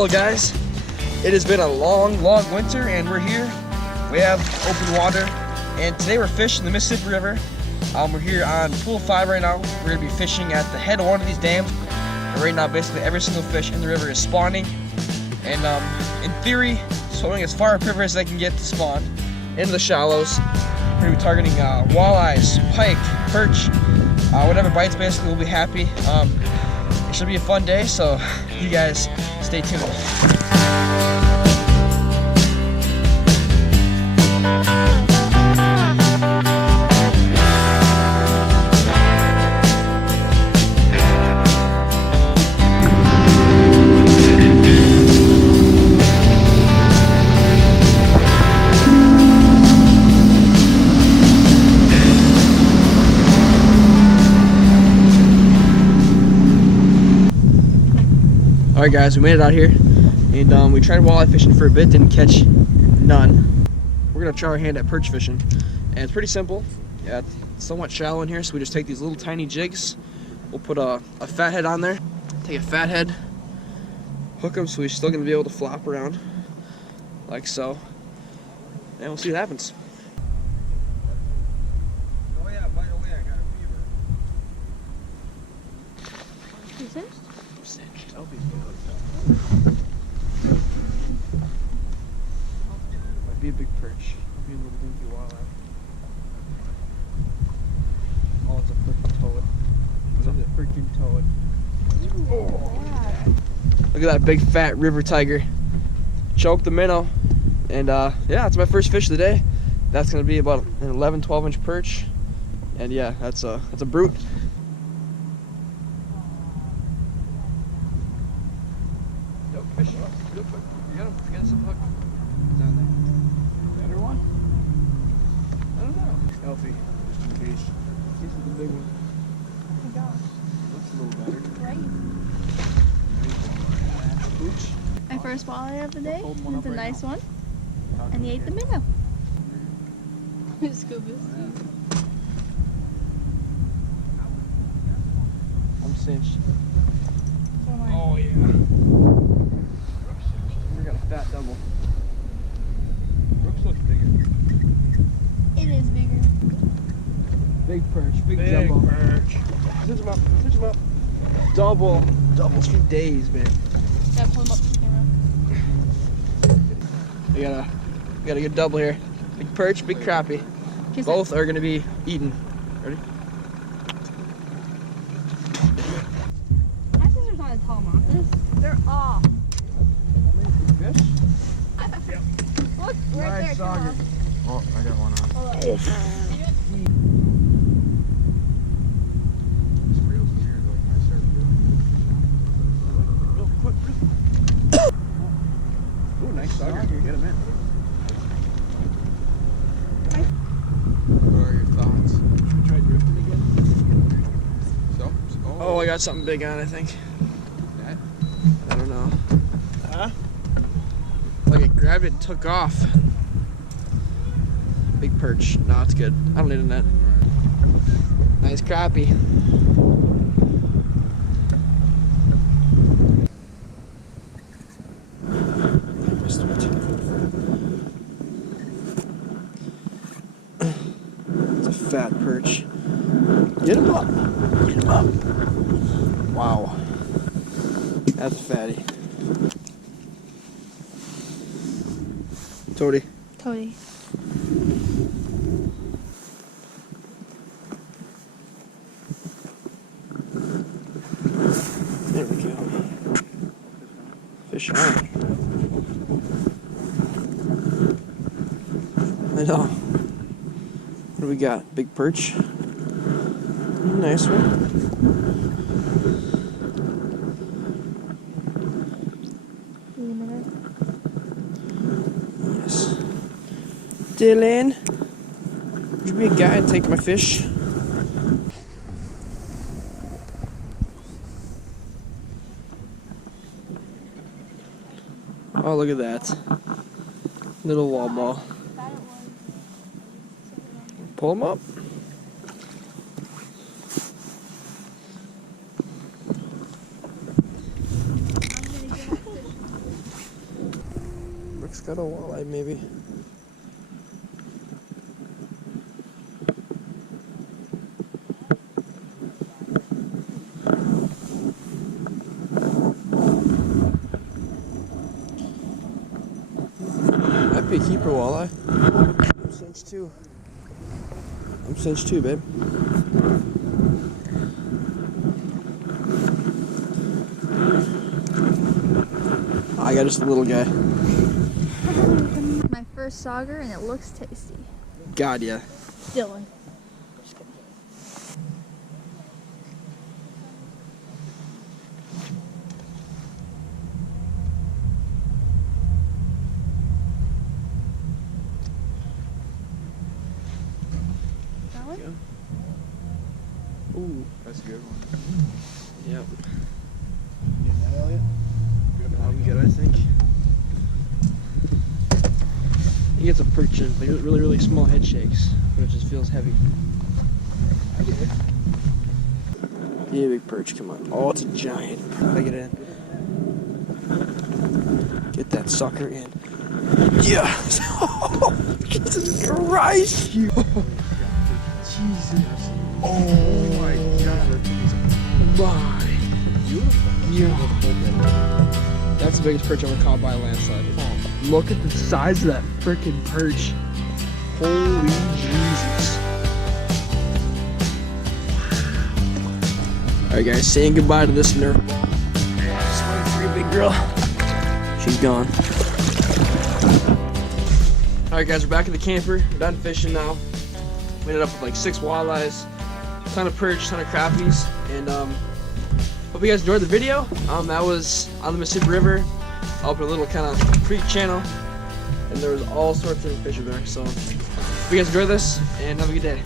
Hello guys, it has been a long winter and we're here. We have open water and today we're fishing the Mississippi River. We're here on pool 5 right now. We're going to be fishing at the head of one of these dams. And right now basically every single fish in the river is spawning. And in theory, swimming as far upriver as they can get to spawn into the shallows. We're going to be targeting walleyes, pike, perch, whatever bites basically, we'll be happy. It should be a fun day, so you guys stay tuned. Alright guys, we made it out here and we tried walleye fishing for a bit, didn't catch none. We're gonna try our hand at perch fishing and it's pretty simple. Yeah, it's somewhat shallow in here, so we just take these little tiny jigs. We'll put a fat head on there, take a fat head, hook them so we're still gonna be able to flop around like so, and we'll see what happens. Oh yeah, by the way, I got a fever. You cinched? I'm cinched. I'll be good. Might be a big perch. Might be a little dinky walleye. Oh, it's a freaking toad. It's a freaking toad. Oh, yeah. Look at that big fat river tiger. Choked the minnow. And yeah, it's my first fish of the day. That's gonna be about an 11-12 inch perch. And yeah, that's a brute. Nope, fish off real quick. You got him? You got some hook? Down there. Better one? I don't know. Elfie, just in case. This is the big one. Oh my gosh. Looks a little better. Right. Pooch. My first walleye of the day. Hold one It's up a right nice now. one. And he ate the minnow. Scuba. I'm cinched. So am I. Oh yeah. We got a fat double. Brooks looks bigger. It is bigger. Big perch, big jumbo. Perch. Cinch him up, cinch him up. Doubles for days, man. Gotta pull him up to the camera. We got a good double here. Big perch, big crappie. Kiss Both are gonna be eaten. Ready? My sister's not a tall monsters. They're off. Fish? Look, right there. Come on. Oh, I got one on. Hold on. This reel's weird, like when I started doing Real quick. Ooh, nice sauger. Get him in. What are your thoughts? Should we try drifting again? So? Oh, I got something big on, I think. That? I don't know. Huh? Like it grabbed it and took off. Big perch. No, it's good. I don't need a net. Nice crappie. It's a fat perch. Get him up. Get him up. Wow. That's a fatty. Toady. Toady. There we go. Fish on. I know. What do we got? Big perch. Nice one. Wait a minute. Yes. Dylan, would you be a guy and take my fish? Oh, look at that. Little wall ball. Pull him up. It's got a walleye, maybe. Might be a keeper walleye. I'm cinched too. I'm cinched too, babe. I got just a little guy. My first sauger, and it looks tasty. God, yeah. Dylan. That one? Ooh, That's a good one. yep. Get that, Elliott? I'm good, I think. He gets a perch in, like really, really small head shakes, but it just feels heavy. I get it. Yeah, big perch, come on. Oh, it's a giant. I get it in. Get that sucker in. Yeah! Jesus Christ! Jesus. Oh my god. My. Beautiful. Yeah. That's the biggest perch I've ever caught by a landslide. Look at the size of that freaking perch. Holy Jesus. Alright guys, saying goodbye to this Nerf ball. Swing for you, big girl. She's gone. Alright guys, we're back at the camper. We're done fishing now. We ended up with like 6 walleyes, ton of perch, ton of crappies, and hope you guys enjoyed the video. That was on the Mississippi River, up in a little kind of creek channel, and there was all sorts of fish there. So hope you guys enjoy this, and have a good day.